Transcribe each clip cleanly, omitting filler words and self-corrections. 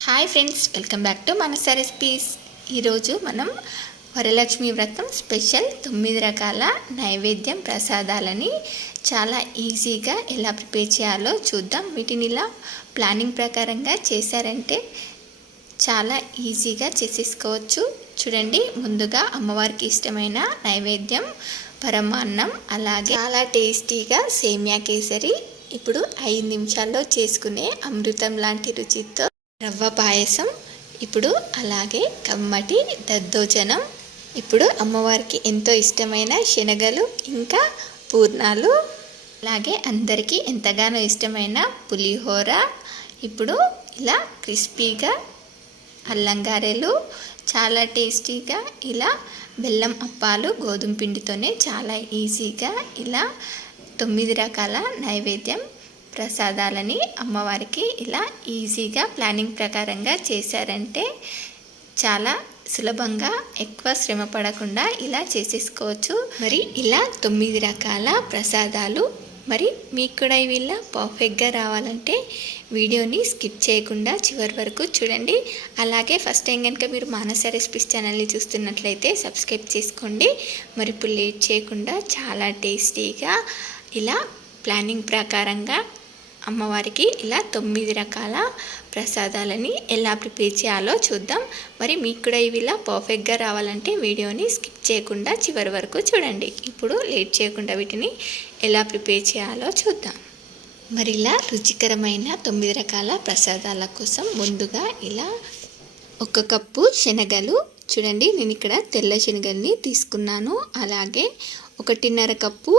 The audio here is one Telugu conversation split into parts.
Hi friends, welcome back to మనస రెసిపీస్. ఈరోజు మనం వరలక్ష్మి వ్రతం స్పెషల్ 9 రకాల నైవేద్యం ప్రసాదాలని చాలా ఈజీగా ఎలా ప్రిపేర్ చేయాలో చూద్దాం. వీటిని ఇలా ప్లానింగ్ ప్రకారంగా చేశారంటే చాలా ఈజీగా చేసేసుకోవచ్చు. చూడండి, ముందుగా అమ్మవారికి ఇష్టమైన నైవేద్యం పరమాన్నం, అలాగే చాలా టేస్టీగా సేమియా కేసరి, ఇప్పుడు 5 నిమిషాల్లో చేసుకునే అమృతం లాంటి రుచితో రవ్వ పాయసం, ఇప్పుడు అలాగే కమ్మటి దద్దోజనం, ఇప్పుడు అమ్మవారికి ఎంతో ఇష్టమైన శనగలు ఇంకా పూర్ణాలు, అలాగే అందరికీ ఎంతగానో ఇష్టమైన పులిహోర, ఇప్పుడు ఇలా క్రిస్పీగా అల్లం గారెలు, చాలా టేస్టీగా ఇలా బెల్లం అప్పాలు గోధుమ పిండితోనే చాలా ఈజీగా ఇలా 9 రకాల నైవేద్యం ప్రసాదాలని అమ్మవారికి ఇలా ఈజీగా ప్లానింగ్ ప్రకారంగా చేశారంటే చాలా సులభంగా ఎక్కువ శ్రమ పడకుండా ఇలా చేసేసుకోవచ్చు. మరి ఇలా 9 రకాల ప్రసాదాలు మరి మీకు కూడా ఇవి ఇలా పర్ఫెక్ట్గా రావాలంటే వీడియోని స్కిప్ చేయకుండా చివరి వరకు చూడండి. అలాగే ఫస్ట్ టైం కనుక మీరు మానస రెసిపీస్ ఛానల్ని చూస్తున్నట్లయితే సబ్స్క్రైబ్ చేసుకోండి. మరి ఇప్పుడు లేట్ చేయకుండా చాలా టేస్టీగా ఇలా ప్లానింగ్ ప్రకారంగా అమ్మవారికి ఇలా 9 రకాల ప్రసాదాలని ఎలా ప్రిపేర్ చేయాలో చూద్దాం. మరి మీకు కూడా ఇవి ఇలా పర్ఫెక్ట్గా రావాలంటే వీడియోని స్కిప్ చేయకుండా చివరి వరకు చూడండి. ఇప్పుడు లేట్ చేయకుండా వీటిని ఎలా ప్రిపేర్ చేయాలో చూద్దాం. మరి ఇలా రుచికరమైన 9 రకాల ప్రసాదాల కోసం ముందుగా ఇలా 1 కప్పు శనగలు, చూడండి నేను ఇక్కడ తెల్ల శనగల్ని తీసుకున్నాను. అలాగే 1.5 కప్పు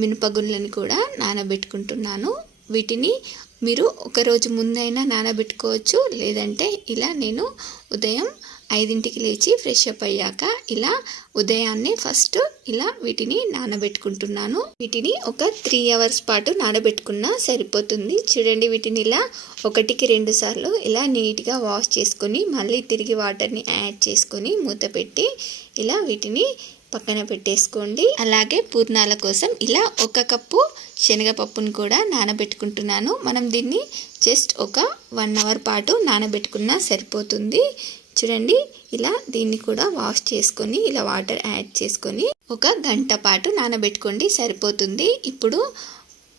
మినపగుళ్ళని కూడా నానబెట్టుకుంటున్నాను. వీటిని మీరు ఒకరోజు ముందైనా నానబెట్టుకోవచ్చు, లేదంటే ఇలా నేను ఉదయం 5ంటికి లేచి ఫ్రెష్ అప్ అయ్యాక ఇలా ఉదయాన్నే ఫస్ట్ ఇలా వీటిని నానబెట్టుకుంటున్నాను. వీటిని ఒక 3 అవర్స్ పాటు నానబెట్టుకున్నా సరిపోతుంది. చూడండి, వీటిని ఇలా 1కి 2 సార్లు ఇలా నీట్గా వాష్ చేసుకొని మళ్ళీ తిరిగి వాటర్ని యాడ్ చేసుకొని మూత పెట్టి ఇలా వీటిని పక్కన పెట్టేసుకోండి. అలాగే పూర్ణాల కోసం ఇలా 1 కప్పు శనగపప్పును కూడా నానబెట్టుకుంటున్నాను. మనం దీన్ని జస్ట్ ఒక 1 అవర్ పాటు నానబెట్టుకున్నా సరిపోతుంది. చూడండి, ఇలా దీన్ని కూడా వాష్ చేసుకొని ఇలా వాటర్ యాడ్ చేసుకొని 1 గంట పాటు నానబెట్టుకోండి, సరిపోతుంది. ఇప్పుడు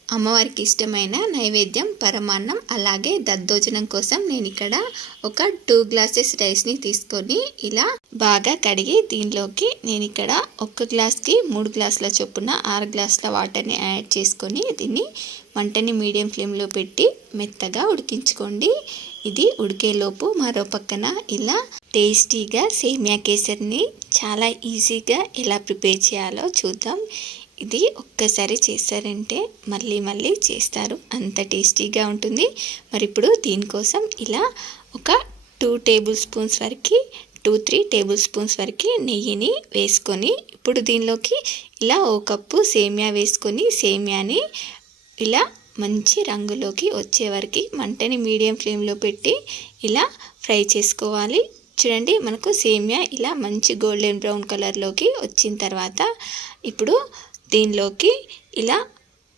అమ్మవారికి ఇష్టమైన నైవేద్యం పరమాన్నం అలాగే దద్దోజనం కోసం నేను ఇక్కడ ఒక 2 గ్లాసెస్ రైస్ని తీసుకొని ఇలా బాగా కడిగి దీనిలోకి నేను ఇక్కడ 1 గ్లాస్కి 3 గ్లాసుల చొప్పున 6 గ్లాసుల వాటర్ని యాడ్ చేసుకొని దీన్ని మంటని మీడియం ఫ్లేమ్లో పెట్టి మెత్తగా ఉడికించుకోండి. ఇది ఉడికేలోపు మరో పక్కన ఇలా టేస్టీగా సేమియా కేసరిని చాలా ఈజీగా ఎలా ప్రిపేర్ చేయాలో చూద్దాం. ఇది ఒక్కసారి చేశారంటే మళ్ళీ మళ్ళీ చేస్తారు, అంత టేస్టీగా ఉంటుంది. మరి ఇప్పుడు దీనికోసం ఇలా ఒక 2 టేబుల్ స్పూన్స్ వరకు 2-3 టేబుల్ స్పూన్స్ వరకు నెయ్యిని వేసుకొని ఇప్పుడు దీనిలోకి ఇలా 1 కప్పు సేమియా వేసుకొని సేమియాని ఇలా మంచి రంగులోకి వచ్చే వరకు మంటని మీడియం ఫ్లేమ్లో పెట్టి ఇలా ఫ్రై చేసుకోవాలి. చూడండి, మనకు సేమియా ఇలా మంచి గోల్డెన్ బ్రౌన్ కలర్లోకి వచ్చిన తర్వాత ఇప్పుడు దీనిలోకి ఇలా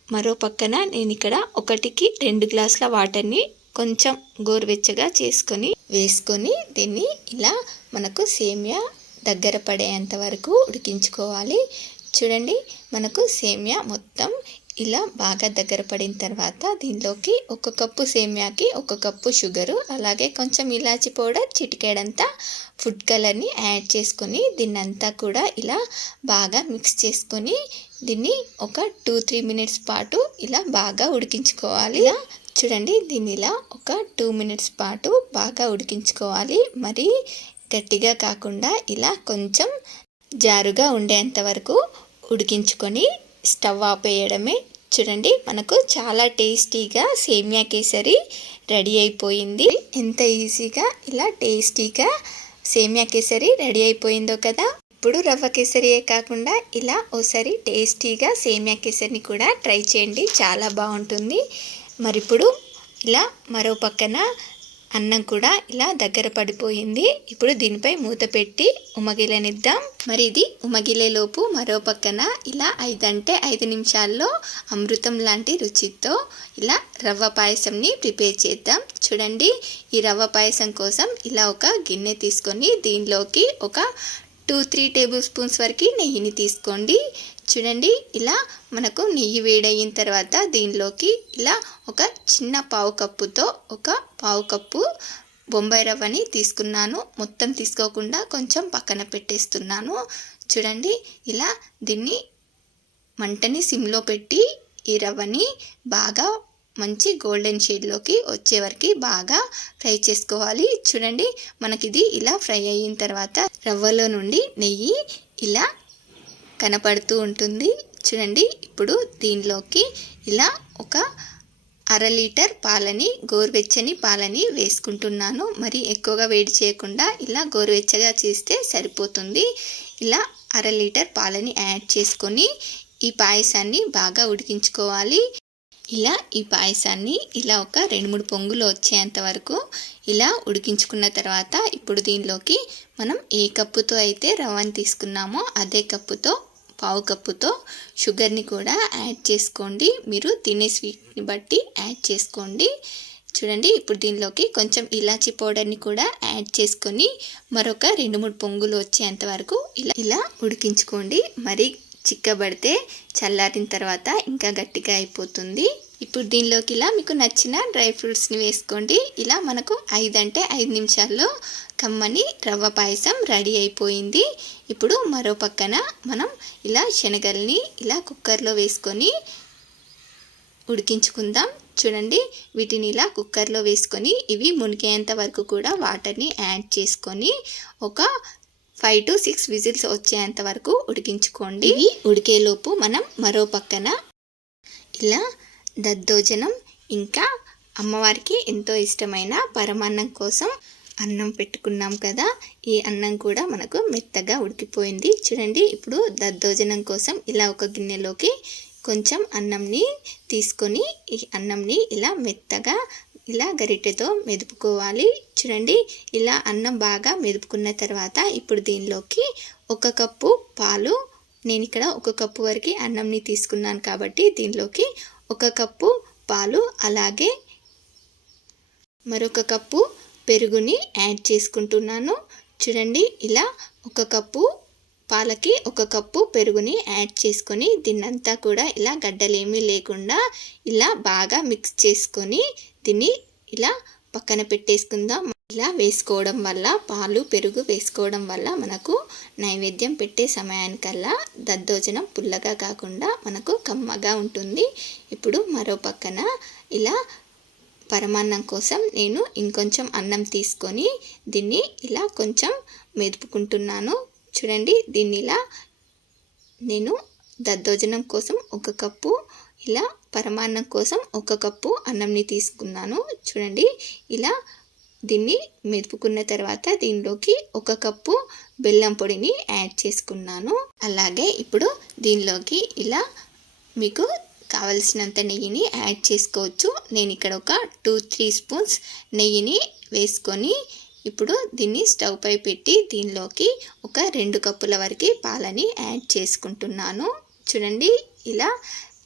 మరో పక్కన నేను ఇక్కడ 1కి 2 గ్లాసుల వాటర్ని కొంచెం గోరువెచ్చగా చేసుకొని వేసుకొని దీన్ని ఇలా మనకు సేమియా దగ్గర పడేంత వరకు ఉడికించుకోవాలి. చూడండి, మనకు సేమియా మొత్తం ఇలా బాగా దగ్గర పడిన తర్వాత దీనిలోకి 1 కప్పు సేమియాకి 1 కప్పు షుగరు, అలాగే కొంచెం ఇలాచి పౌడర్, చిటికేడంతా ఫుడ్ కలర్ని యాడ్ చేసుకొని దీన్నంతా కూడా ఇలా బాగా మిక్స్ చేసుకొని దీన్ని ఒక 2-3 మినిట్స్ పాటు ఇలా బాగా ఉడికించుకోవాలి. చూడండి, దీన్ని ఇలా ఒక 2 మినిట్స్ పాటు బాగా ఉడికించుకోవాలి. మరి గట్టిగా కాకుండా ఇలా కొంచెం జారుగా ఉండేంత వరకు ఉడికించుకొని స్టవ్ ఆపేయడమే. చూడండి, మనకు చాలా టేస్టీగా సేమియా కేసరి రెడీ అయిపోయింది. ఎంత ఈజీగా ఇలా టేస్టీగా సేమియా కేసరి రెడీ అయిపోయిందో కదా. ఇప్పుడు రవ్వ కేసరియే కాకుండా ఇలా ఓసారి టేస్టీగా సేమియా కేసరిని కూడా ట్రై చేయండి, చాలా బాగుంటుంది. మరి ఇప్పుడు ఇలా మరో పక్కన అన్నం కూడా ఇలా దగ్గర పడిపోయింది. ఇప్పుడు దీనిపై మూత పెట్టి ఉమగిలనిద్దాం. మరి ఇది ఉమగిలేలోపు మరో పక్కన ఇలా 5 నిమిషాల్లో అమృతం లాంటి రుచితో ఇలా రవ్వ పాయసంని ప్రిపేర్ చేద్దాం. చూడండి, ఈ రవ్వ పాయసం కోసం ఇలా ఒక గిన్నె తీసుకొని దీనిలోకి ఒక 2-3 టేబుల్ స్పూన్స్ వరకు నెయ్యిని తీసుకోండి. చూడండి, ఇలా మనకు నెయ్యి వేడయిన తర్వాత దీనిలోకి ఇలా ఒక చిన్న పావు కప్పు బొంబాయి రవ్వని తీసుకున్నాను. మొత్తం తీసుకోకుండా కొంచెం పక్కన పెట్టేస్తున్నాను. చూడండి, ఇలా దీన్ని మంటని సిమ్లో పెట్టి ఈ రవ్వని బాగా మంచి గోల్డెన్ షేడ్లోకి వచ్చే వరకు బాగా ఫ్రై చేసుకోవాలి. చూడండి, మనకిది ఇలా ఫ్రై అయిన తర్వాత రవ్వలో నుండి నెయ్యి ఇలా కనపడుతూ ఉంటుంది. చూడండి, ఇప్పుడు దీనిలోకి ఇలా ఒక 1/2 లీటర్ పాలని, గోరువెచ్చని పాలని వేసుకుంటున్నాను. మరి ఎక్కువగా వేడి చేయకుండా ఇలా గోరువెచ్చగా చేస్తే సరిపోతుంది. ఇలా 1/2 లీటర్ పాలని యాడ్ చేసుకొని ఈ పాయసాన్ని బాగా ఉడికించుకోవాలి. ఇలా ఈ పాయసాన్ని ఇలా ఒక 2-3 పొంగులు వచ్చేంత వరకు ఇలా ఉడికించుకున్న తర్వాత ఇప్పుడు దీనిలోకి మనం ఏ కప్పుతో అయితే రవ్వని తీసుకున్నామో అదే కప్పుతో పావు కప్పుతో షుగర్ని కూడా యాడ్ చేసుకోండి. మీరు తినే స్వీట్ని బట్టి యాడ్ చేసుకోండి. చూడండి, ఇప్పుడు దీనిలోకి కొంచెం ఇలాచీ పౌడర్ని కూడా యాడ్ చేసుకొని మరొక 2-3 పొంగులు వచ్చేంత వరకు ఇలా ఉడికించుకోండి. మరి చిక్కబడితే చల్లారిన తర్వాత ఇంకా గట్టిగా అయిపోతుంది. ఇప్పుడు దీనిలోకి ఇలా మీకు నచ్చిన డ్రై ఫ్రూట్స్ని వేసుకోండి. ఇలా మనకు 5 నిమిషాల్లో కమ్మని రవ్వ పాయసం రెడీ అయిపోయింది. ఇప్పుడు మరో పక్కన మనం ఇలా శనగల్ని ఇలా కుక్కర్లో వేసుకొని ఉడికించుకుందాం. చూడండి, వీటిని ఇలా కుక్కర్లో వేసుకొని ఇవి మునిగేంత వరకు కూడా వాటర్ని యాడ్ చేసుకొని ఒక 5 to 6 విజిల్స్ వచ్చేంత వరకు ఉడికించుకోండి. ఇవి ఉడికేలోపు మనం మరో పక్కన ఇలా దద్దోజనం ఇంకా అమ్మవారికి ఎంతో ఇష్టమైన పరమాన్నం కోసం అన్నం పెట్టుకున్నాం కదా, ఈ అన్నం కూడా మనకు మెత్తగా ఉడికిపోయింది. చూడండి, ఇప్పుడు దద్దోజనం కోసం ఇలా ఒక గిన్నెలోకి కొంచెం అన్నంని తీసుకొని ఈ అన్నంని ఇలా మెత్తగా ఇలా గరిటెతో మెదుపుకోవాలి. చూడండి, ఇలా అన్నం బాగా మెదుపుకున్న తర్వాత ఇప్పుడు దీనిలోకి 1 కప్పు పాలు, నేను ఇక్కడ 1 కప్పు వరకు అన్నంని తీసుకున్నాను కాబట్టి దీనిలోకి 1 కప్పు పాలు అలాగే మరొక కప్పు పెరుగుని యాడ్ చేసుకుంటున్నాను. చూడండి, ఇలా 1 కప్పు పాలకి 1 కప్పు పెరుగుని యాడ్ చేసుకొని దీన్నంతా కూడా ఇలా గడ్డలేమీ లేకుండా ఇలా బాగా మిక్స్ చేసుకొని దీన్ని ఇలా పక్కన పెట్టేసుకుందాం. ఇలా వేసుకోవడం వల్ల, పాలు పెరుగు వేసుకోవడం వల్ల మనకు నైవేద్యం పెట్టే సమయానికల్లా దద్దోజనం పుల్లగా కాకుండా మనకు కమ్మగా ఉంటుంది. ఇప్పుడు మరో పక్కన ఇలా పరమాన్నం కోసం నేను ఇంకొంచెం అన్నం తీసుకొని దీన్ని ఇలా కొంచెం మెదుపుకుంటున్నాను. చూడండి, దీన్ని ఇలా నేను దద్దోజనం కోసం 1 కప్పు, ఇలా పరమాన్నం కోసం 1 కప్పు అన్నంని తీసుకున్నాను. చూడండి, ఇలా దీన్ని మెదుపుకున్న తర్వాత దీనిలోకి 1 కప్పు బెల్లం పొడిని యాడ్ చేసుకున్నాను. అలాగే ఇప్పుడు దీనిలోకి ఇలా మీకు కావలసినంత నెయ్యిని యాడ్ చేసుకోవచ్చు. నేను ఇక్కడ ఒక 2-3 స్పూన్స్ నెయ్యిని వేసుకొని ఇప్పుడు దీన్ని స్టవ్ పై పెట్టి దీనిలోకి ఒక 2 కప్పుల వరకు పాలని యాడ్ చేసుకుంటున్నాను. చూడండి, ఇలా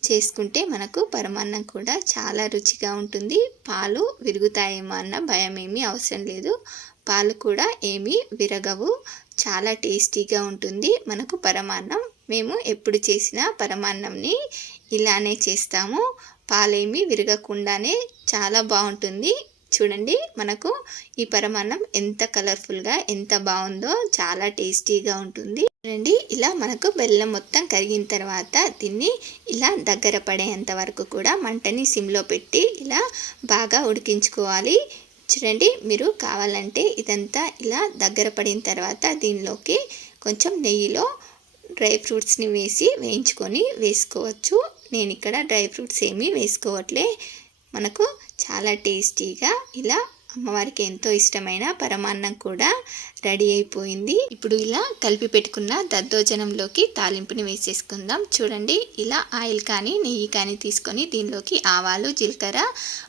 చేసుకుంటే మనకు పరమాన్నం కూడా చాలా రుచిగా ఉంటుంది. పాలు విరుగుతాయేమో అన్న భయం ఏమీ అవసరం లేదు. పాలు కూడా ఏమీ విరగవు, చాలా టేస్టీగా ఉంటుంది మనకు పరమాన్నం. మేము ఎప్పుడు చేసినా పరమాన్నంని ఇలానే చేస్తాము. పాలేమీ విరగకుండానే చాలా బాగుంటుంది. చూడండి, మనకు ఈ పరమాన్నం ఎంత కలర్ఫుల్గా ఎంత బాగుందో, చాలా టేస్టీగా ఉంటుంది. చూడండి, ఇలా మనకు బెల్లం మొత్తం కరిగిన తర్వాత దీన్ని ఇలా దగ్గర పడేంత వరకు కూడా మంటని సిమ్లో పెట్టి ఇలా బాగా ఉడికించుకోవాలి. చూడండి, మీరు కావాలంటే ఇదంతా ఇలా దగ్గర పడిన తర్వాత దీనిలోకి కొంచెం నెయ్యిలో డ్రై ఫ్రూట్స్ని వేసి వేయించుకొని వేసుకోవచ్చు. నేను ఇక్కడ డ్రై ఫ్రూట్స్ ఏమీ వేసుకోవట్లే. మనకు చాలా టేస్టీగా ఇలా అమ్మవారికి ఎంతో ఇష్టమైన పరమాన్నం కూడా రెడీ అయిపోయింది. ఇప్పుడు ఇలా కలిపి పెట్టుకున్న దద్దోజనంలోకి తాలింపుని వేసేసుకుందాం. చూడండి, ఇలా ఆయిల్ కానీ నెయ్యి కానీ తీసుకొని దీనిలోకి ఆవాలు, జీలకర్ర,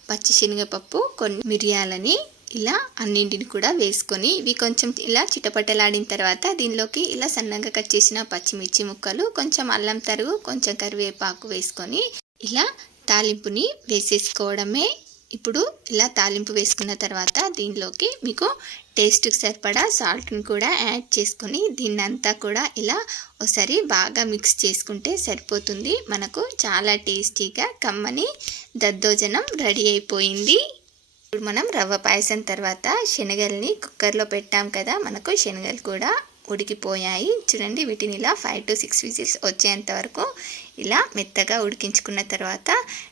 పచ్చిశనగపప్పు, కొన్ని మిరియాలని ఇలా అన్నింటిని కూడా వేసుకొని ఇవి కొంచెం ఇలా చిటపటలాడిన తర్వాత దీనిలోకి ఇలా సన్నగా కట్ చేసిన పచ్చిమిర్చి ముక్కలు, కొంచెం అల్లం తరుగు, కొంచెం కరివేపాకు వేసుకొని ఇలా తాలింపుని వేసేసుకోవడమే. ఇప్పుడు ఇలా తాలింపు వేసుకున్న తర్వాత దీనిలోకి మీకు టేస్ట్కి సరిపడా సాల్ట్ని కూడా యాడ్ చేసుకొని దీన్నంతా కూడా ఇలా ఒకసారి బాగా మిక్స్ చేసుకుంటే సరిపోతుంది. మనకు చాలా టేస్టీగా కమ్మని దద్దోజనం రెడీ అయిపోయింది. ఇప్పుడు మనం రవ్వ పాయసం తర్వాత శనగల్ని కుక్కర్లో పెట్టాం కదా, మనకు శనగలు కూడా ఉడికిపోయాయి. చూడండి, వీటిని ఇలా 5 to 6 విజిల్స్ వచ్చేంత వరకు ఇలా మెత్తగా ఉడికించుకున్న తర్వాత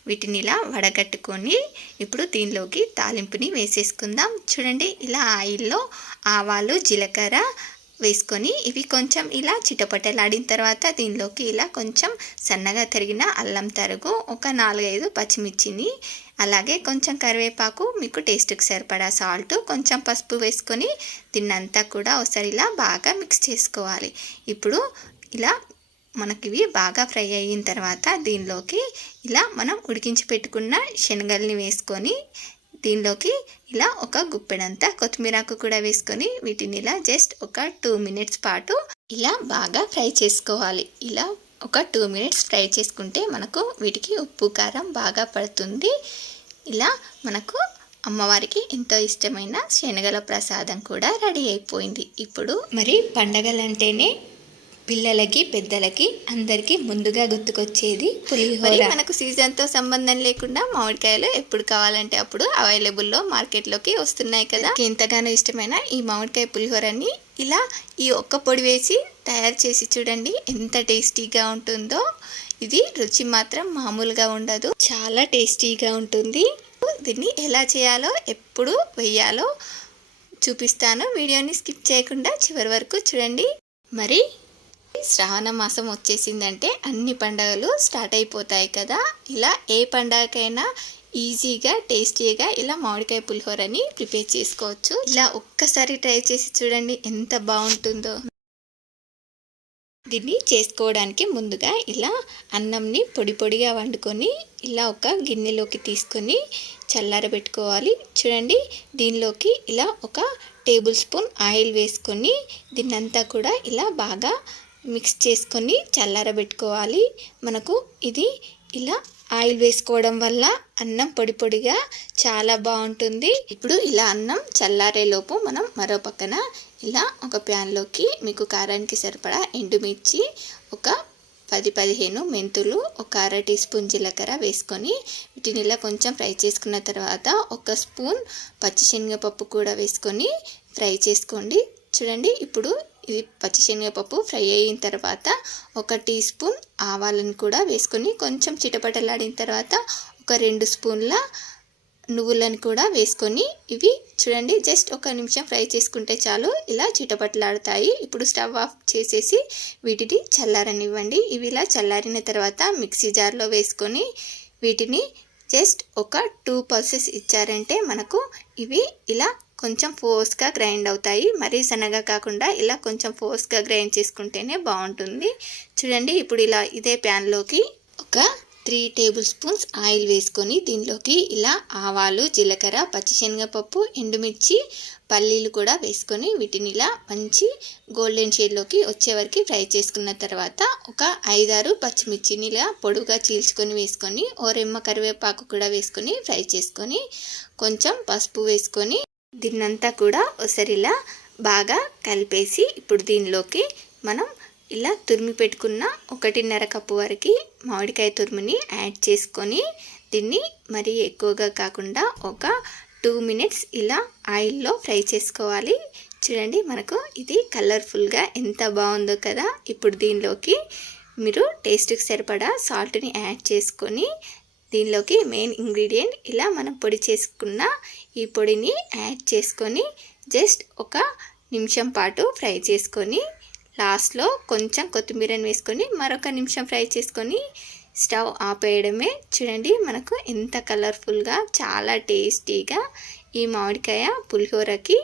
వీటిని ఇలా వడగట్టుకొని ఇప్పుడు దీనిలోకి తాలింపుని వేసేసుకుందాం. చూడండి, ఇలా ఆయిల్లో ఆవాలు, జీలకర్ర వేసుకొని ఇవి కొంచెం ఇలా చిటపటలాడిన తర్వాత దీనిలోకి ఇలా కొంచెం సన్నగా తరిగిన అల్లం తరుగు, ఒక 4-5 పచ్చిమిర్చిని, అలాగే కొంచెం కరివేపాకు, మీకు టేస్ట్కి సరిపడా సాల్ట్, కొంచెం పసుపు వేసుకొని దీన్నంతా కూడా ఒకసారి ఇలా బాగా మిక్స్ చేసుకోవాలి. ఇప్పుడు ఇలా మనకివి బాగా ఫ్రై అయిన తర్వాత దీనిలోకి ఇలా మనం ఉడికించి పెట్టుకున్న శనగల్ని వేసుకొని దీనిలోకి ఇలా ఒక గుప్పెడంతా కొత్తిమీరాకు కూడా వేసుకొని వీటిని ఇలా జస్ట్ ఒక 2 మినిట్స్ పాటు ఇలా బాగా ఫ్రై చేసుకోవాలి. ఇలా ఒక 2 మినిట్స్ ఫ్రై చేసుకుంటే మనకు వీటికి ఉప్పు కారం బాగా పడుతుంది. ఇలా మనకు అమ్మవారికి ఎంతో ఇష్టమైన శనగల ప్రసాదం కూడా రెడీ అయిపోయింది. ఇప్పుడు మరి పండగలంటేనే పిల్లలకి, పెద్దలకి, అందరికీ ముందుగా గుర్తుకొచ్చేది పులిహోర. మనకు సీజన్తో సంబంధం లేకుండా మామిడికాయలు ఎప్పుడు కావాలంటే అప్పుడు అవైలబుల్లో మార్కెట్లోకి వస్తున్నాయి కదా. ఎంతగానో ఇష్టమైన ఈ మామిడికాయ పులిహోరని ఇలా ఈ ఒక్క పొడి వేసి తయారు చేసి చూడండి, ఎంత టేస్టీగా ఉంటుందో. ఇది రుచి మాత్రం మామూలుగా ఉండదు, చాలా టేస్టీగా ఉంటుంది. దీన్ని ఎలా చేయాలో, ఎప్పుడు వేయాలో చూపిస్తాను. వీడియోని స్కిప్ చేయకుండా చివరి వరకు చూడండి. మరి శ్రావణ మాసం వచ్చేసిందంటే అన్ని పండుగలు స్టార్ట్ అయిపోతాయి కదా. ఇలా ఏ పండగకైనా ఈజీగా, టేస్టీగా ఇలా మామిడికాయ పులిహోరని ప్రిపేర్ చేసుకోవచ్చు. ఇలా ఒక్కసారి ట్రై చేసి చూడండి, ఎంత బాగుంటుందో. దీన్ని చేసుకోవడానికి ముందుగా ఇలా అన్నంని పొడి పొడిగా వండుకొని ఇలా ఒక గిన్నెలోకి తీసుకొని చల్లారబెట్టుకోవాలి. చూడండి, దీనిలోకి ఇలా ఒక టేబుల్ స్పూన్ ఆయిల్ వేసుకొని దీన్నంతా కూడా ఇలా బాగా మిక్స్ చేసుకొని చల్లారబెట్టుకోవాలి. మనకు ఇది ఇలా ఆయిల్ వేసుకోవడం వల్ల అన్నం పొడి పొడిగా చాలా బాగుంటుంది. ఇప్పుడు ఇలా అన్నం చల్లారేలోపు మనం మరో పక్కన ఇలా ఒక ప్యాన్లోకి మీకు కారానికి సరిపడా ఎండుమిర్చి, ఒక 10-15 మెంతులు, ఒక 1/2 టీ స్పూన్ జీలకర్ర వేసుకొని వీటిని ఇలా కొంచెం ఫ్రై చేసుకున్న తర్వాత 1 స్పూన్ పచ్చిశనగపప్పు కూడా వేసుకొని ఫ్రై చేసుకోండి. చూడండి, ఇప్పుడు ఇది పచ్చిశనగపప్పు ఫ్రై అయిన తర్వాత 1 టీ స్పూన్ ఆవాలను కూడా వేసుకొని కొంచెం చిటపటలాడిన తర్వాత ఒక 2 స్పూన్ల నువ్వులను కూడా వేసుకొని ఇవి చూడండి జస్ట్ 1 నిమిషం ఫ్రై చేసుకుంటే చాలు, ఇలా చిటపటలాడుతాయి. ఇప్పుడు స్టవ్ ఆఫ్ చేసేసి వీటిని చల్లారనివ్వండి. ఇవి ఇలా చల్లారిన తర్వాత మిక్సీ జార్లో వేసుకొని వీటిని జస్ట్ ఒక 2 పల్సెస్ ఇచ్చారంటే మనకు ఇవి ఇలా కొంచెం ఫోర్స్గా గ్రైండ్ అవుతాయి. మరీ సన్నగా కాకుండా ఇలా కొంచెం ఫోర్స్గా గ్రైండ్ చేసుకుంటేనే బాగుంటుంది. చూడండి, ఇప్పుడు ఇలా ఇదే ప్యాన్లోకి ఒక 3 టేబుల్ స్పూన్స్ ఆయిల్ వేసుకొని దీనిలోకి ఇలా ఆవాలు, జీలకర్ర, పచ్చిశనగపప్పు, ఎండుమిర్చి, పల్లీలు కూడా వేసుకొని వీటిని ఇలా మంచి గోల్డెన్ షేడ్లోకి వచ్చే వరకు ఫ్రై చేసుకున్న తర్వాత ఒక 5-6 పచ్చిమిర్చిని ఇలా పొడుగా చీల్చుకొని వేసుకొని ఓ రెమ్మ కరివేపాకు కూడా వేసుకొని ఫ్రై చేసుకొని కొంచెం పసుపు వేసుకొని దీన్నంతా కూడా ఒకసారి ఇలా బాగా కలిపేసి ఇప్పుడు దీనిలోకి మనం ఇలా తురిమి పెట్టుకున్న 1.5 కప్పు వరకు మామిడికాయ తురుముని యాడ్ చేసుకొని దీన్ని మరీ ఎక్కువగా కాకుండా ఒక 2 మినిట్స్ ఇలా ఆయిల్లో ఫ్రై చేసుకోవాలి. చూడండి, మనకు ఇది కలర్ఫుల్గా ఎంత బాగుందో కదా. ఇప్పుడు దీనిలోకి మీరు టేస్ట్కి సరిపడా సాల్ట్ని యాడ్ చేసుకొని దీనిలోకి మెయిన్ ఇంగ్రీడియంట్ ఇలా మనం పొడి చేసుకున్న ఈ పొడిని యాడ్ చేసుకొని జస్ట్ 1 నిమిషం పాటు ఫ్రై చేసుకొని లాస్ట్లో కొంచెం కొత్తిమీరని వేసుకొని మరొక నిమిషం ఫ్రై చేసుకొని స్టవ్ ఆపేయడమే. చూడండి, మనకు ఎంత కలర్ఫుల్గా, చాలా టేస్టీగా ఈ మామిడికాయ పులిహోరకి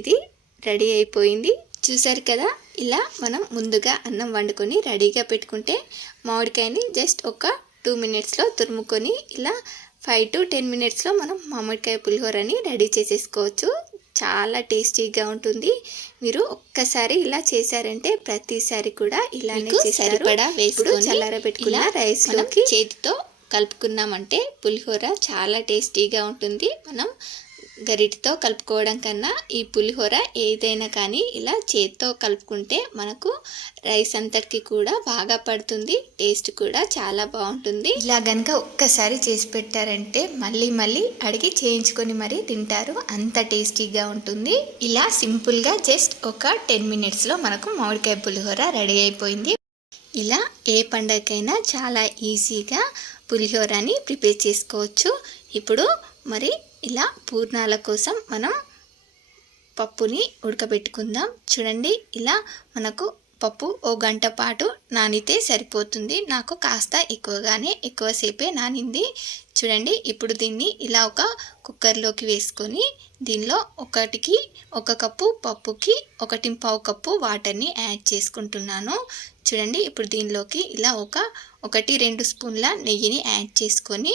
ఇది రెడీ అయిపోయింది. చూసారు కదా, ఇలా మనం ముందుగా అన్నం వండుకొని రెడీగా పెట్టుకుంటే మామిడికాయని జస్ట్ ఒక 2 మినిట్స్లో తురుముకొని ఇలా 5 to 10 మినిట్స్లో మనం మామిడికాయ పులిహోరని రెడీ చేసేసుకోవచ్చు. చాలా టేస్టీగా ఉంటుంది. మీరు ఒక్కసారి ఇలా చేశారంటే ప్రతిసారి కూడా ఇలానే చేస్తారు. ఇప్పుడు చల్లారబెట్టుకున్న రైస్లోకి చేతితో కలుపుకున్నామంటే పులిహోర చాలా టేస్టీగా ఉంటుంది. మనం గరిటతో కలుపుకోవడం కన్నా ఈ పులిహోర ఏదైనా కానీ ఇలా చేతితో కలుపుకుంటే మనకు రైస్ అంతటికి కూడా బాగా పడుతుంది. టేస్ట్ కూడా చాలా బాగుంటుంది. ఇలా కనుక ఒక్కసారి చేసి పెట్టారంటే మళ్ళీ మళ్ళీ అడిగి చేయించుకొని మరీ తింటారు. అంత టేస్టీగా ఉంటుంది. ఇలా సింపుల్గా జస్ట్ ఒక 10 మినిట్స్లో మనకు మామిడికాయ పులిహోర రెడీ అయిపోయింది. ఇలా ఏ పండగకైనా చాలా ఈజీగా పులిహోరని ప్రిపేర్ చేసుకోవచ్చు. ఇప్పుడు మరి ఇలా పూర్ణాల కోసం మనం పప్పుని ఉడకబెట్టుకుందాం. చూడండి, ఇలా మనకు పప్పు ఓ గంట పాటు నానితే సరిపోతుంది. నాకు కాస్త ఎక్కువసేపే నానింది. చూడండి, ఇప్పుడు దీన్ని ఇలా ఒక కుక్కర్లోకి వేసుకొని దీనిలో 1 కప్పు పప్పుకి 1.5 కప్పు వాటర్ని యాడ్ చేసుకుంటున్నాను. చూడండి, ఇప్పుడు దీనిలోకి ఇలా 1-2 స్పూన్ల నెయ్యిని యాడ్ చేసుకొని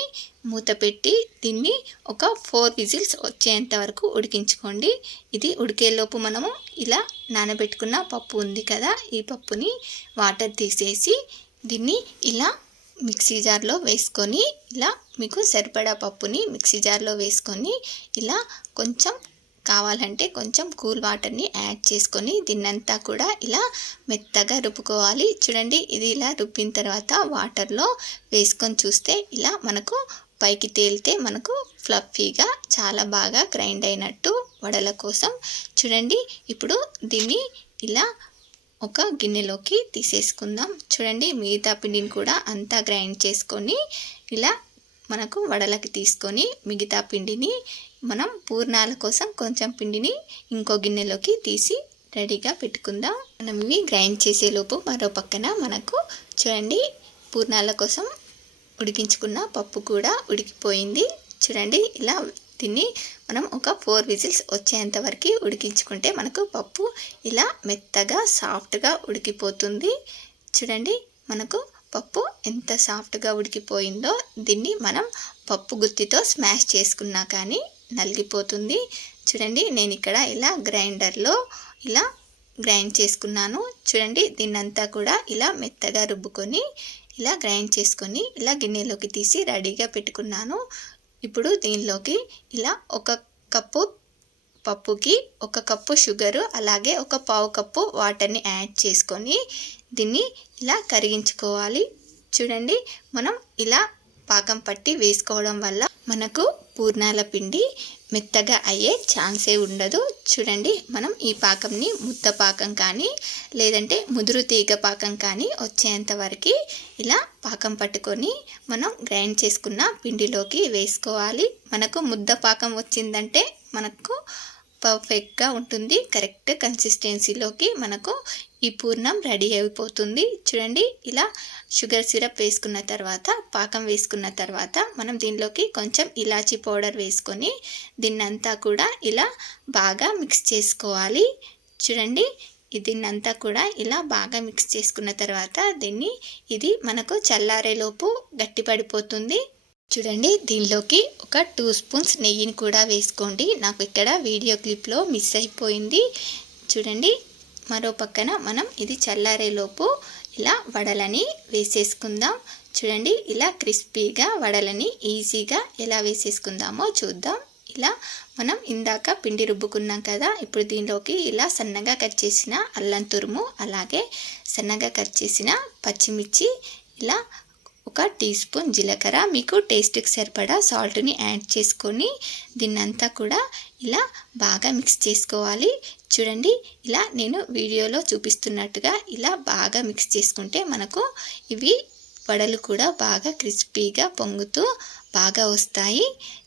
మూత పెట్టి దీన్ని ఒక 4 విజిల్స్ వచ్చేంత వరకు ఉడికించుకోండి. ఇది ఉడికేలోపు మనము ఇలా నానబెట్టుకున్న పప్పు ఉంది కదా, ఈ పప్పుని వాటర్ తీసేసి దీన్ని ఇలా మిక్సీ జార్లో వేసుకొని ఇలా మీకు సరిపడా పప్పుని మిక్సీ జార్లో వేసుకొని ఇలా కొంచెం కావాలంటే కొంచెం కూల్ వాటర్ని యాడ్ చేసుకొని దీన్నంతా కూడా ఇలా మెత్తగా రుబ్బుకోవాలి. చూడండి, ఇది ఇలా రుబ్బిన తర్వాత వాటర్లో వేసుకొని చూస్తే ఇలా మనకు పైకి తేలితే మనకు ఫ్లఫీగా చాలా బాగా గ్రైండ్ అయినట్టు వడల కోసం. చూడండి, ఇప్పుడు దీన్ని ఇలా ఒక గిన్నెలోకి తీసేసుకుందాం. చూడండి, మిగతా పిండిని కూడా అంతా గ్రైండ్ చేసుకొని ఇలా మనకు వడలకి తీసుకొని మిగతా పిండిని మనం పూర్ణాల కోసం కొంచెం పిండిని ఇంకో గిన్నెలోకి తీసి రెడీగా పెట్టుకుందాం. మనం ఇవి గ్రైండ్ చేసేలోపు మరో పక్కన మనకు చూడండి పూర్ణాల కోసం ఉడికించుకున్న పప్పు కూడా ఉడికిపోయింది. చూడండి, ఇలా దీన్ని మనం ఒక 4 విజిల్స్ వచ్చేంత వరకు ఉడికించుకుంటే మనకు పప్పు ఇలా మెత్తగా సాఫ్ట్గా ఉడికిపోతుంది. చూడండి, మనకు పప్పు ఎంత సాఫ్ట్గా ఉడికిపోయిందో దీన్ని మనం పప్పు గుత్తితో స్మాష్ చేసుకున్నా కానీ నలిగిపోతుంది. చూడండి, నేను ఇక్కడ ఇలా గ్రైండర్లో ఇలా గ్రైండ్ చేసుకున్నాను. చూడండి, దీన్నంతా కూడా ఇలా మెత్తగా రుబ్బుకొని ఇలా గ్రైండ్ చేసుకొని ఇలా గిన్నెలోకి తీసి రెడీగా పెట్టుకున్నాను. ఇప్పుడు దీనిలోకి ఇలా 1 కప్పు పప్పుకి 1 కప్పు షుగరు అలాగే 1/4 కప్పు వాటర్ని యాడ్ చేసుకొని దీన్ని ఇలా కరిగించుకోవాలి. చూడండి, మనం ఇలా పాకం పట్టి వేసుకోవడం వల్ల మనకు పూర్ణాల పిండి మెత్తగా అయ్యే ఛాన్సే ఉండదు. చూడండి, మనం ఈ పాకంని ముద్ద పాకం కానీ లేదంటే ముదురు తీగ పాకం కానీ వచ్చేంత వరకు ఇలా పాకం పట్టుకొని మనం గ్రైండ్ చేసుకున్న పిండిలోకి వేసుకోవాలి. మనకు ముద్ద పాకం వచ్చిందంటే మనకు పర్ఫెక్ట్గా ఉంటుంది. కరెక్ట్ కన్సిస్టెన్సీలోకి మనకు ఈ పూర్ణం రెడీ అయిపోతుంది. చూడండి, ఇలా షుగర్ సిరప్ వేసుకున్న తర్వాత పాకం వేసుకున్న తర్వాత మనం దీనిలోకి కొంచెం ఇలాచీ పౌడర్ వేసుకొని దీన్నంతా కూడా ఇలా బాగా మిక్స్ చేసుకోవాలి. చూడండి, దీన్నంతా కూడా ఇలా బాగా మిక్స్ చేసుకున్న తర్వాత ఇది మనకు చల్లారేలోపు గట్టిపడిపోతుంది. చూడండి, దీనిలోకి ఒక 2 స్పూన్స్ నెయ్యిని కూడా వేసుకోండి. నాకు ఇక్కడ వీడియో క్లిప్లో మిస్ అయిపోయింది. చూడండి, మరో పక్కన మనం ఇది చల్లారేలోపు ఇలా వడలని వేసేసుకుందాం. చూడండి, ఇలా క్రిస్పీగా వడలని ఈజీగా ఎలా వేసేసుకుందామో చూద్దాం. ఇలా మనం ఇందాక పిండి రుబ్బుకున్నాం కదా, ఇప్పుడు దీనిలోకి ఇలా సన్నగా కట్ చేసిన అల్లం తురుము అలాగే సన్నగా కట్ చేసిన పచ్చిమిర్చి ఇలా 1 టీ స్పూన్ జీలకర్ర మీకు టేస్ట్కి సరిపడా సాల్ట్ని యాడ్ చేసుకొని దీన్నంతా కూడా ఇలా బాగా మిక్స్ చేసుకోవాలి. చూడండి, ఇలా నేను వీడియోలో చూపిస్తున్నట్టుగా ఇలా బాగా మిక్స్ చేసుకుంటే మనకు ఇవి వడలు కూడా బాగా క్రిస్పీగా పొంగుతూ బాగా వస్తాయి.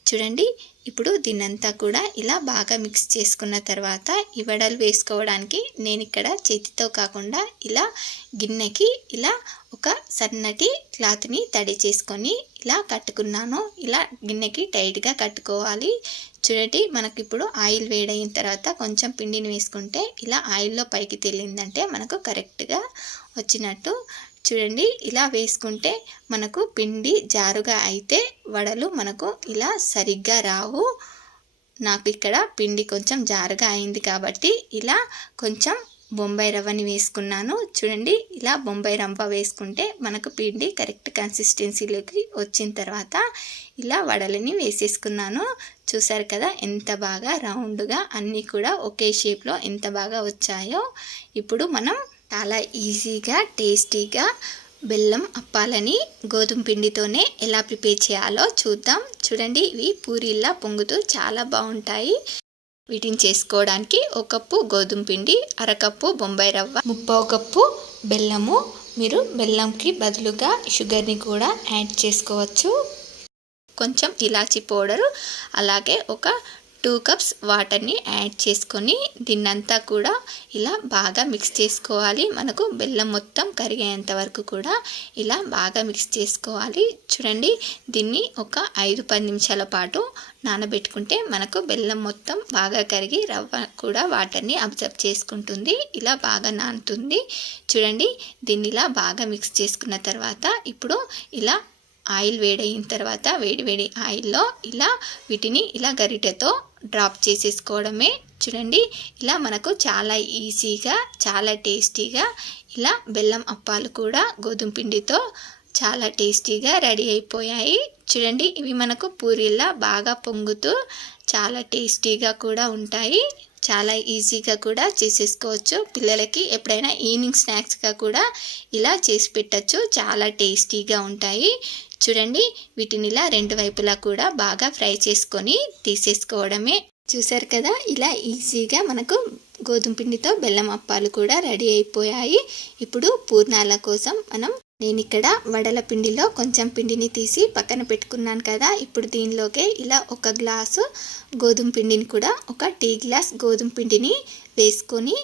చూడండి, ఇప్పుడు దీన్నంతా కూడా ఇలా బాగా మిక్స్ చేసుకున్న తర్వాత ఈ వడలు వేసుకోవడానికి నేను ఇక్కడ చేతితో కాకుండా ఇలా గిన్నెకి ఇలా ఒక సన్నటి క్లాత్ని తడి చేసుకొని ఇలా కట్టుకున్నాను. ఇలా గిన్నెకి టైట్గా కట్టుకోవాలి. చూడండి, మనకి ఇప్పుడు ఆయిల్ వేడైన తర్వాత కొంచెం పిండిని వేసుకుంటే ఇలా ఆయిల్లో పైకి తేలిందంటే మనకు కరెక్ట్గా వచ్చినట్టు. చూడండి ఇలా వేసుకుంటే మనకు పిండి జారుగా అయితే వడలు మనకు ఇలా సరిగ్గా రావు. నాకు ఇక్కడ పిండి కొంచెం జారుగా అయింది కాబట్టి ఇలా కొంచెం బొంబాయి రవ్వని వేసుకున్నాను. చూడండి ఇలా బొంబాయి రవ్వ వేసుకుంటే మనకు పిండి కరెక్ట్ కన్సిస్టెన్సీలోకి వచ్చిన తర్వాత ఇలా వడలని వేసేసుకున్నాను. చూసారు కదా ఎంత బాగా రౌండ్గా అన్నీ కూడా ఒకే షేప్లో ఎంత బాగా వచ్చాయో. ఇప్పుడు మనం చాలా ఈజీగా టేస్టీగా బెల్లం అప్పాలని గోధుమ పిండితోనే ఎలా ప్రిపేర్ చేయాలో చూద్దాం. చూడండి ఇవి పూరీలా పొంగుతూ చాలా బాగుంటాయి. వీటిని చేసుకోవడానికి 1 కప్పు గోధుమ పిండి, 1/2 కప్పు బొంబాయి రవ్వ, 3/4 కప్పు బెల్లము. మీరు బెల్లంకి బదులుగా షుగర్ని కూడా యాడ్ చేసుకోవచ్చు. కొంచెం ఇలాచీ పౌడరు, అలాగే ఒక 2 కప్స్ వాటర్ని యాడ్ చేసుకొని దీన్నంతా కూడా ఇలా బాగా మిక్స్ చేసుకోవాలి. మనకు బెల్లం మొత్తం కరిగేంత వరకు కూడా ఇలా బాగా మిక్స్ చేసుకోవాలి. చూడండి దీన్ని ఒక 5-10 నిమిషాల పాటు నానబెట్టుకుంటే మనకు బెల్లం మొత్తం బాగా కరిగి రవ్వ కూడా వాటర్ని అబ్జర్వ్ చేసుకుంటుంది. ఇలా బాగా నానుతుంది. చూడండి దీన్ని ఇలా బాగా మిక్స్ చేసుకున్న తర్వాత ఇప్పుడు ఇలా ఆయిల్ వేడైన తర్వాత వేడి ఆయిల్లో ఇలా వీటిని ఇలా గరిటెతో డ్రాప్ చేసేసుకోవడమే. చూడండి ఇలా మనకు చాలా ఈజీగా చాలా టేస్టీగా ఇలా బెల్లం అప్పాలు కూడా గోధుమ పిండితో చాలా టేస్టీగా రెడీ అయిపోయాయి. చూడండి ఇవి మనకు పూరీలా బాగా పొంగుతూ చాలా టేస్టీగా కూడా ఉంటాయి. చాలా ఈజీగా కూడా చేసేసుకోవచ్చు. పిల్లలకి ఎప్పుడైనా ఈవినింగ్ స్నాక్స్గా కూడా ఇలా చేసి పెట్టచ్చు. చాలా టేస్టీగా ఉంటాయి. చూడండి వీటిని ఇలా 2 వైపులా కూడా బాగా ఫ్రై చేసుకొని తీసేసుకోవడమే. చూసారు కదా ఇలా ఈజీగా మనకు గోధుమ పిండితో బెల్లం అప్పాలు కూడా రెడీ అయిపోయాయి. ఇప్పుడు పూర్ణాల కోసం నేను ఇక్కడ వడల పిండిలో కొంచెం పిండిని తీసి పక్కన పెట్టుకున్నాను కదా. ఇప్పుడు దీనిలోకి ఇలా 1 గ్లాసు గోధుమ పిండిని కూడా 1 టీ గ్లాస్ గోధుమ పిండిని వేసుకొని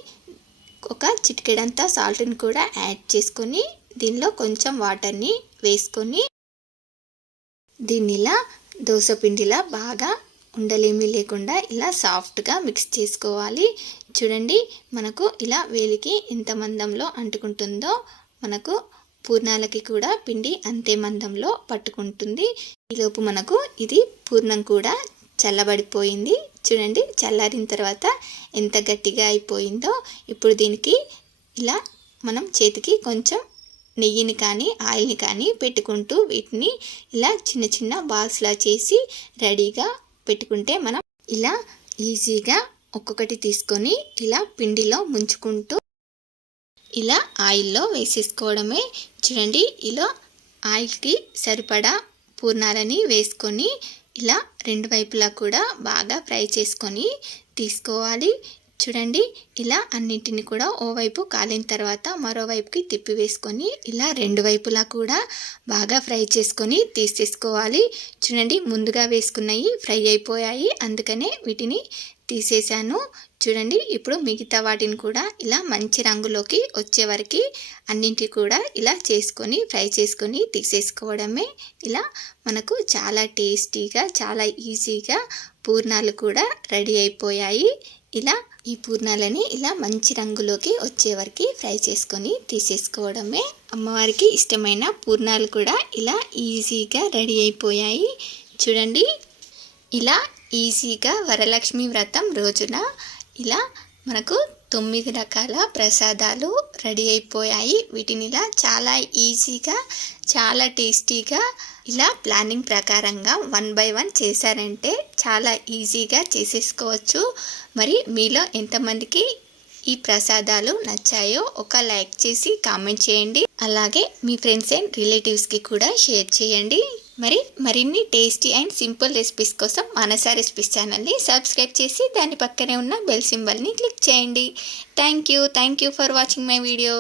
1 చిటికెడంతా సాల్ట్ని కూడా యాడ్ చేసుకొని దీనిలో కొంచెం వాటర్ని వేసుకొని దీన్ని ఇలా దోస పిండిలా బాగా ఉండలేమీ లేకుండా ఇలా సాఫ్ట్గా మిక్స్ చేసుకోవాలి. చూడండి మనకు ఇలా వేలికి ఎంత మందంలో అంటుకుంటుందో మనకు పూర్ణాలకి కూడా పిండి అంతే మందంలో పట్టుకుంటుంది. ఈలోపు మనకు ఇది పూర్ణం కూడా చల్లబడిపోయింది. చూడండి చల్లారిన తర్వాత ఎంత గట్టిగా అయిపోయిందో. ఇప్పుడు దీనికి ఇలా మనం చేతికి కొంచెం నెయ్యిని కానీ ఆయిల్ని కానీ పెట్టుకుంటూ వీటిని ఇలా చిన్న చిన్న బాల్స్లా చేసి రెడీగా పెట్టుకుంటే మనం ఇలా ఈజీగా ఒక్కొక్కటి తీసుకొని ఇలా పిండిలో ముంచుకుంటూ ఇలా ఆయిల్లో వేసేసుకోవడమే. చూడండి ఇలా ఆయిల్కి సరిపడా పూర్ణాలని వేసుకొని ఇలా 2 వైపులా కూడా బాగా ఫ్రై చేసుకొని తీసుకోవాలి. చూడండి ఇలా అన్నింటిని కూడా ఓవైపు కాలిన తర్వాత మరోవైపుకి తిప్పి వేసుకొని ఇలా 2 వైపులా కూడా బాగా ఫ్రై చేసుకొని తీసేసుకోవాలి. చూడండి ముందుగా వేసుకున్నవి ఫ్రై అయిపోయాయి, అందుకనే వీటిని తీసేసాను. చూడండి ఇప్పుడు మిగతా వాటిని కూడా ఇలా మంచి రంగులోకి వచ్చే వరకు అన్నింటి కూడా ఇలా చేసుకొని ఫ్రై చేసుకొని తీసేసుకోవడమే. ఇలా మనకు చాలా టేస్టీగా చాలా ఈజీగా పూర్ణాలు కూడా రెడీ అయిపోయాయి. ఇలా ఈ పూర్ణాలని ఇలా మంచి రంగులోకి వచ్చే వరకు ఫ్రై చేసుకొని తీసేసుకోవడమే. అమ్మవారికి ఇష్టమైన పూర్ణాలు కూడా ఇలా ఈజీగా రెడీ అయిపోయాయి. చూడండి ఇలా ఈజీగా వరలక్ష్మి వ్రతం రోజున ఇలా మనకు 9 రకాల ప్రసాదాలు రెడీ అయిపోయాయి. వీటిని ఇలా చాలా ఈజీగా చాలా టేస్టీగా ఇలా ప్లానింగ్ ప్రకారంగా 1 by 1 చేశారంటే చాలా ఈజీగా చేసేసుకోవచ్చు. మరి మీలో ఎంతమందికి ఈ ప్రసాదాలు నచ్చాయో ఒక లైక్ చేసి కామెంట్ చేయండి. అలాగే మీ ఫ్రెండ్స్ అండ్ రిలేటివ్స్కి కూడా షేర్ చేయండి. మరిన్ని టేస్టీ అండ్ సింపుల్ రెసిపీస్ కోసం మానస రెసిపీస్ ఛానల్ని సబ్స్క్రైబ్ చేసి దాని పక్కనే ఉన్న బెల్ సింబల్ని క్లిక్ చేయండి. Thank you for watching my video.